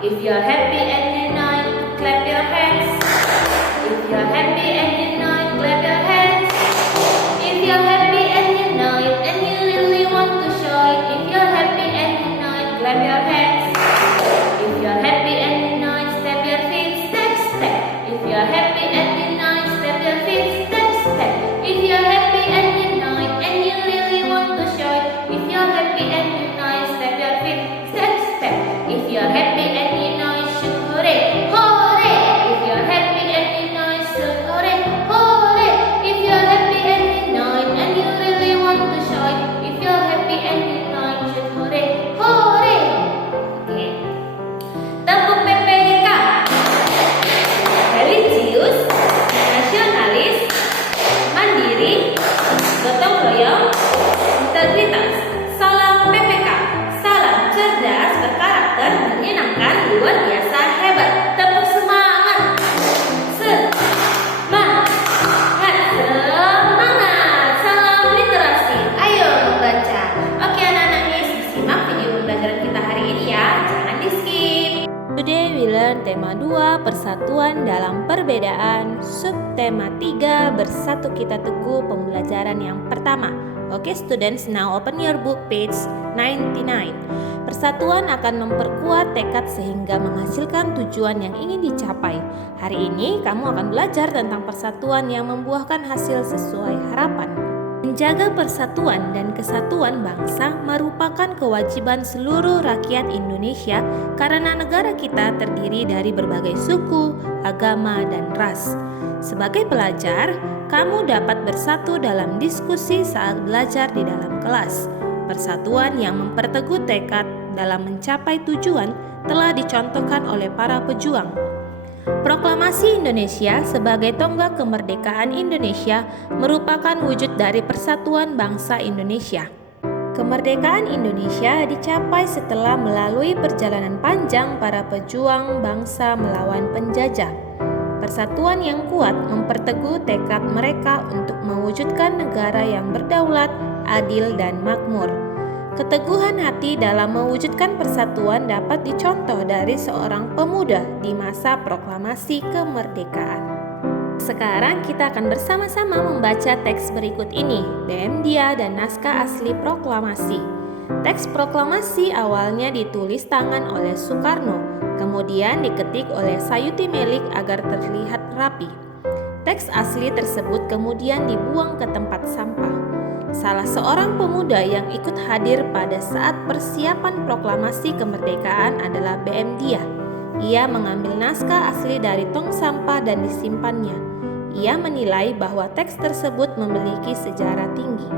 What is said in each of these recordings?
If you're happy and unite, clap your hands. If you're happy and unite, clap your hands. If you're happy and unite, and you really want to show it. If you're happy and unite, clap your hands. If you're happy and unite, step your feet, step, step. If you're happy and unite, step your feet, step, step. If you're happy and unite, and you really want to show it. If you're happy and unite, step your feet, step, step. If you're happy and unite, shout hooray, hooray. If you're happy and unite, shout hooray, hooray. If you're happy and unite, and you really want to show it. If you're happy and unite, shout hooray, hooray. Oke. Tepuk PPK. Religius, nasionalis, mandiri, gotong royong, integritas. Salam PPK. Salam cerdas, berkarakter, menyenangkan, luar biasa, hebat. Tepuk semangat. Semangat. Semangat. Salam literasi. Ayo membaca. Oke anak-anak, simak video pembelajaran kita hari ini ya. Jangan di skip. Today we learn tema 2, persatuan dalam perbedaan. Subtema 3, bersatu kita teguh, pembelajaran yang pertama. Oke students, now open your book page 99. Persatuan akan memperkuat tekad sehingga menghasilkan tujuan yang ingin dicapai. Hari ini kamu akan belajar tentang persatuan yang membuahkan hasil sesuai harapan. Menjaga persatuan dan kesatuan bangsa merupakan kewajiban seluruh rakyat Indonesia karena negara kita terdiri dari berbagai suku, agama, dan ras. Sebagai pelajar, kamu dapat bersatu dalam diskusi saat belajar di dalam kelas. Persatuan yang memperteguh tekad dalam mencapai tujuan telah dicontohkan oleh para pejuang. Proklamasi Indonesia sebagai tonggak kemerdekaan Indonesia merupakan wujud dari persatuan bangsa Indonesia. Kemerdekaan Indonesia dicapai setelah melalui perjalanan panjang para pejuang bangsa melawan penjajah. Persatuan yang kuat memperteguh tekad mereka untuk mewujudkan negara yang berdaulat, adil, dan makmur. Keteguhan hati dalam mewujudkan persatuan dapat dicontoh dari seorang pemuda di masa proklamasi kemerdekaan. Sekarang kita akan bersama-sama membaca teks berikut ini, BM Dia dan naskah asli proklamasi. Teks proklamasi awalnya ditulis tangan oleh Soekarno, kemudian diketik oleh Sayuti Melik agar terlihat rapi. Teks asli tersebut kemudian dibuang ke tempat sampah. Salah seorang pemuda yang ikut hadir pada saat persiapan proklamasi kemerdekaan adalah BM Dia. Ia mengambil naskah asli dari tong sampah dan disimpannya. Ia menilai bahwa teks tersebut memiliki sejarah tinggi.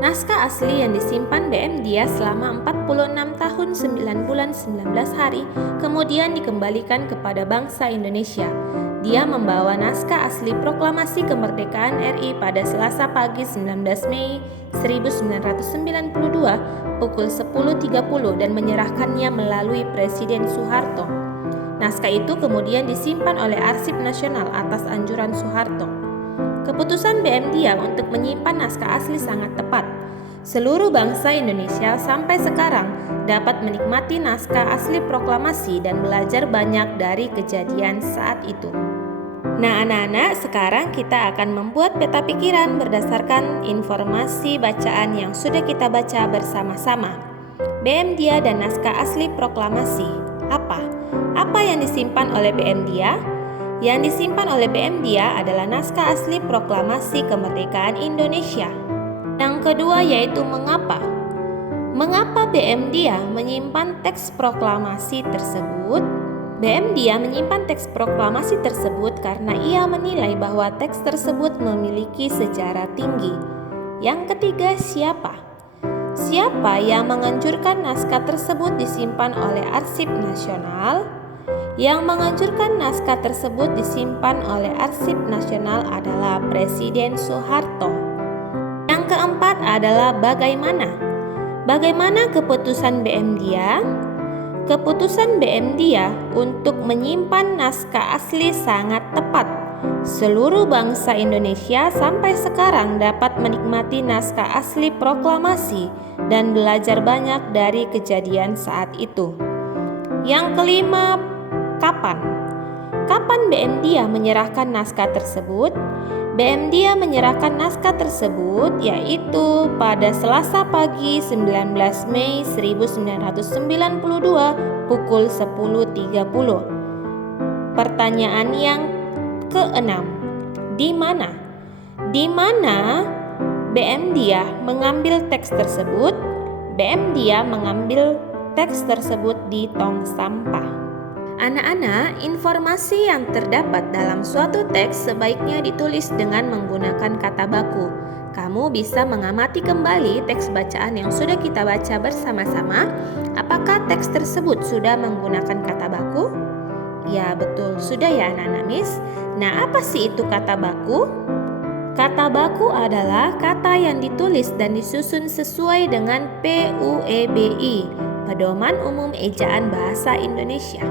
Naskah asli yang disimpan BM Dia selama 46 tahun 9 bulan 19 hari kemudian dikembalikan kepada bangsa Indonesia. Dia membawa naskah asli proklamasi kemerdekaan RI pada Selasa pagi 19 Mei 1992 pukul 10.30 dan menyerahkannya melalui Presiden Soeharto. Naskah itu kemudian disimpan oleh Arsip Nasional atas anjuran Soeharto. Keputusan BM Dia untuk menyimpan naskah asli sangat tepat. Seluruh bangsa Indonesia sampai sekarang dapat menikmati naskah asli proklamasi dan belajar banyak dari kejadian saat itu. Nah anak-anak, sekarang kita akan membuat peta pikiran berdasarkan informasi bacaan yang sudah kita baca bersama-sama. BM Dia dan naskah asli proklamasi. Apa yang disimpan oleh BM Dia? Yang disimpan oleh BM Dia adalah naskah asli proklamasi kemerdekaan Indonesia. Yang kedua yaitu mengapa. Mengapa BM Dia menyimpan teks proklamasi tersebut? BM Dia menyimpan teks proklamasi tersebut karena ia menilai bahwa teks tersebut memiliki sejarah tinggi. Yang ketiga, siapa? Siapa yang menganjurkan naskah tersebut disimpan oleh Arsip Nasional? Yang menganjurkan naskah tersebut disimpan oleh Arsip Nasional adalah Presiden Soeharto. Yang keempat adalah bagaimana. Bagaimana keputusan BM Dia? Keputusan BM Dia untuk menyimpan naskah asli sangat tepat. Seluruh bangsa Indonesia sampai sekarang dapat menikmati naskah asli proklamasi dan belajar banyak dari kejadian saat itu. Yang kelima, kapan? Kapan BM Dia menyerahkan naskah tersebut? BM Dia menyerahkan naskah tersebut yaitu pada Selasa pagi 19 Mei 1992 pukul 10.30. Pertanyaan yang keenam, di mana? Di mana BM Dia mengambil teks tersebut? BM Dia mengambil teks tersebut di tong sampah. Anak-anak, informasi yang terdapat dalam suatu teks sebaiknya ditulis dengan menggunakan kata baku. Kamu bisa mengamati kembali teks bacaan yang sudah kita baca bersama-sama. Apakah teks tersebut sudah menggunakan kata baku? Ya, betul, sudah ya anak-anak Miss. Nah, apa sih itu kata baku? Kata baku adalah kata yang ditulis dan disusun sesuai dengan PUEBI, Pedoman Umum Ejaan Bahasa Indonesia.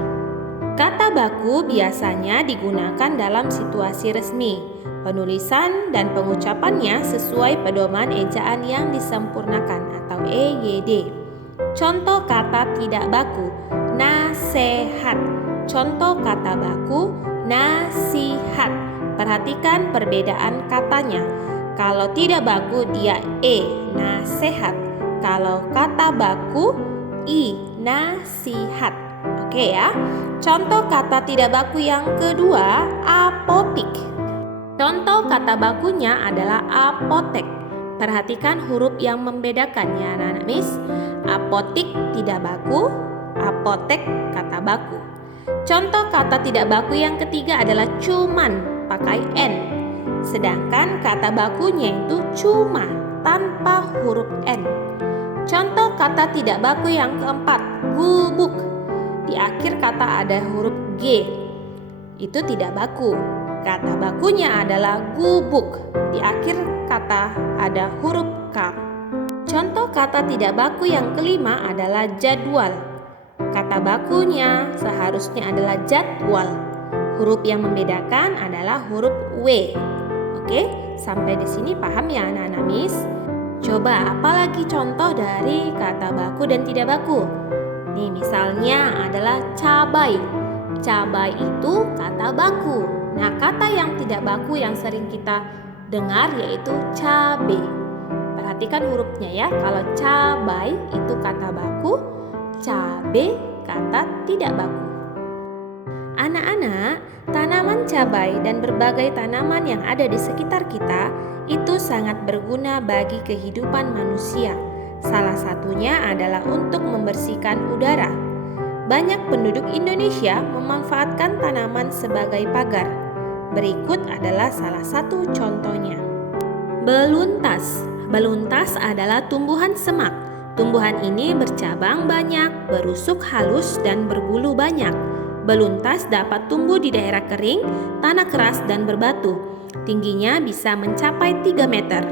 Kata baku biasanya digunakan dalam situasi resmi. Penulisan dan pengucapannya sesuai pedoman ejaan yang disempurnakan atau EYD. Contoh kata tidak baku, nasihat. Contoh kata baku, nasihat. Perhatikan perbedaan katanya. Kalau tidak baku dia nasihat. Kalau kata baku nasihat. Oke ya. Contoh kata tidak baku yang kedua, apotik. Contoh kata bakunya adalah apotek. Perhatikan huruf yang membedakannya anak-anak Miss. Apotik tidak baku, apotek kata baku. Contoh kata tidak baku yang ketiga adalah cuman, pakai N. Sedangkan kata bakunya itu cuma tanpa huruf N. Contoh kata tidak baku yang keempat, gubuk. Di akhir kata ada huruf G. Itu tidak baku. Kata bakunya adalah gubuk. Di akhir kata ada huruf K. Contoh kata tidak baku yang kelima adalah jadwal. Kata bakunya seharusnya adalah jadwal. Huruf yang membedakan adalah huruf W. Oke, sampai di sini paham ya anak-anak Miss? Coba apalagi contoh dari kata baku dan tidak baku? Nih misalnya adalah cabai. Cabai itu kata baku. Nah, kata yang tidak baku yang sering kita dengar yaitu cabe. Perhatikan hurufnya ya. Kalau cabai itu kata baku, cabe kata tidak baku. Anak-anak, tanaman cabai dan berbagai tanaman yang ada di sekitar kita itu sangat berguna bagi kehidupan manusia. Salah satunya adalah untuk membersihkan udara. Banyak penduduk Indonesia memanfaatkan tanaman sebagai pagar. Berikut adalah salah satu contohnya. Beluntas. Beluntas adalah tumbuhan semak. Tumbuhan ini bercabang banyak, berusuk halus, dan berbulu banyak. Beluntas dapat tumbuh di daerah kering, tanah keras, dan berbatu. Tingginya bisa mencapai 3 meter.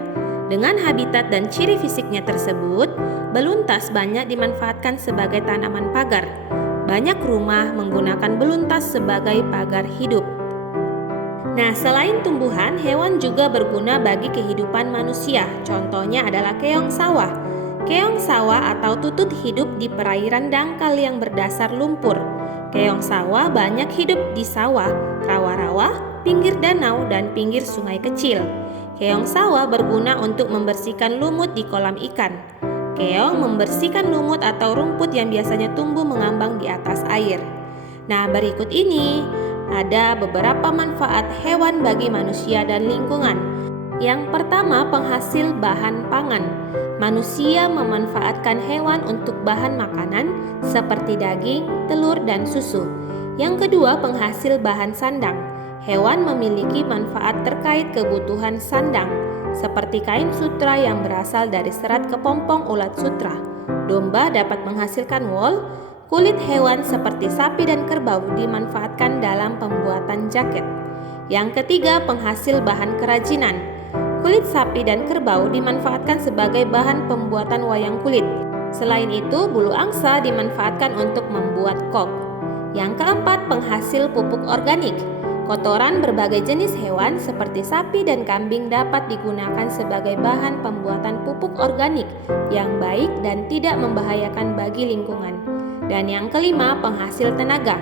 Dengan habitat dan ciri fisiknya tersebut, beluntas banyak dimanfaatkan sebagai tanaman pagar. Banyak rumah menggunakan beluntas sebagai pagar hidup. Nah, selain tumbuhan, hewan juga berguna bagi kehidupan manusia. Contohnya adalah keong sawah. Keong sawah atau tutut hidup di perairan dangkal yang berdasar lumpur. Keong sawah banyak hidup di sawah, rawa-rawa, pinggir danau, dan pinggir sungai kecil. Keong sawah berguna untuk membersihkan lumut di kolam ikan. Keong membersihkan lumut atau rumput yang biasanya tumbuh mengambang di atas air. Nah, berikut ini ada beberapa manfaat hewan bagi manusia dan lingkungan. Yang pertama, penghasil bahan pangan. Manusia memanfaatkan hewan untuk bahan makanan seperti daging, telur, dan susu. Yang kedua, penghasil bahan sandang. Hewan memiliki manfaat terkait kebutuhan sandang, seperti kain sutra yang berasal dari serat kepompong ulat sutra. Domba dapat menghasilkan wol. Kulit hewan seperti sapi dan kerbau dimanfaatkan dalam pembuatan jaket. Yang ketiga, penghasil bahan kerajinan. Kulit sapi dan kerbau dimanfaatkan sebagai bahan pembuatan wayang kulit. Selain itu, bulu angsa dimanfaatkan untuk membuat kop. Yang keempat, penghasil pupuk organik. Kotoran berbagai jenis hewan seperti sapi dan kambing dapat digunakan sebagai bahan pembuatan pupuk organik yang baik dan tidak membahayakan bagi lingkungan. Dan yang kelima, penghasil tenaga.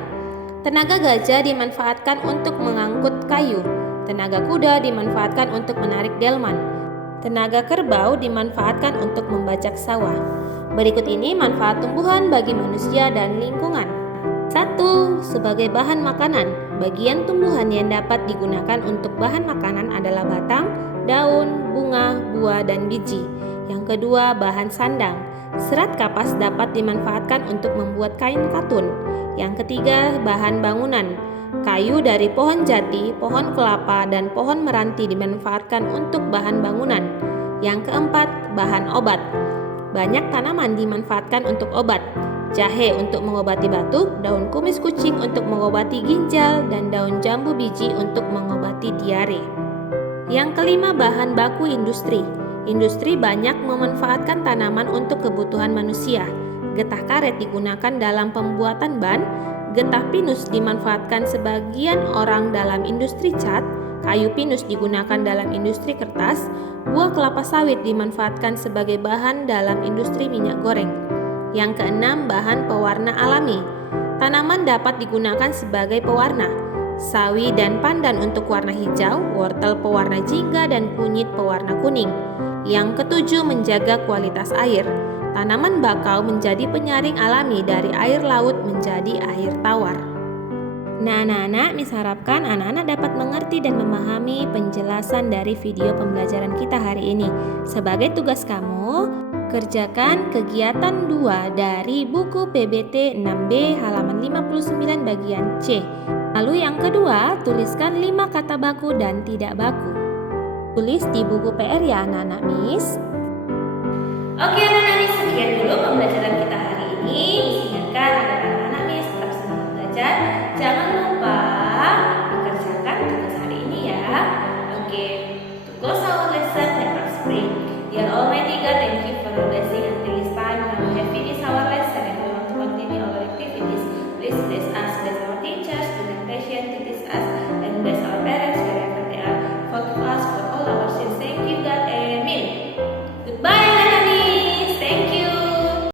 Tenaga gajah dimanfaatkan untuk mengangkut kayu. Tenaga kuda dimanfaatkan untuk menarik delman. Tenaga kerbau dimanfaatkan untuk membajak sawah. Berikut ini manfaat tumbuhan bagi manusia dan lingkungan. 1. Sebagai bahan makanan. Bagian tumbuhan yang dapat digunakan untuk bahan makanan adalah batang, daun, bunga, buah, dan biji. Yang kedua, bahan sandang. Serat kapas dapat dimanfaatkan untuk membuat kain katun. Yang ketiga, bahan bangunan. Kayu dari pohon jati, pohon kelapa, dan pohon meranti dimanfaatkan untuk bahan bangunan. Yang keempat, bahan obat. Banyak tanaman dimanfaatkan untuk obat. Jahe untuk mengobati batuk, daun kumis kucing untuk mengobati ginjal, dan daun jambu biji untuk mengobati diare. Yang kelima, bahan baku industri. Industri banyak memanfaatkan tanaman untuk kebutuhan manusia. Getah karet digunakan dalam pembuatan ban, getah pinus dimanfaatkan sebagian orang dalam industri cat, kayu pinus digunakan dalam industri kertas, buah kelapa sawit dimanfaatkan sebagai bahan dalam industri minyak goreng. Yang keenam, bahan pewarna alami. Tanaman dapat digunakan sebagai pewarna. Sawi dan pandan untuk warna hijau, wortel pewarna jingga, dan kunyit pewarna kuning. Yang ketujuh, menjaga kualitas air. Tanaman bakau menjadi penyaring alami dari air laut menjadi air tawar. Nah, anak-anak, Miss harapkan anak-anak dapat mengerti dan memahami penjelasan dari video pembelajaran kita hari ini. Sebagai tugas kamu, kerjakan kegiatan 2 dari buku PBT 6B halaman 59 bagian C. Lalu yang kedua, tuliskan 5 kata baku dan tidak baku. Tulis di buku PR ya anak-anak Miss. Oke anak-anak Miss, sekian dulu pembelajaran kita hari ini. Miss ingatkan agar anak-anak Miss tetap semangat belajar. Jangan lupa dikerjakan tugas hari ini ya. Oke, tugas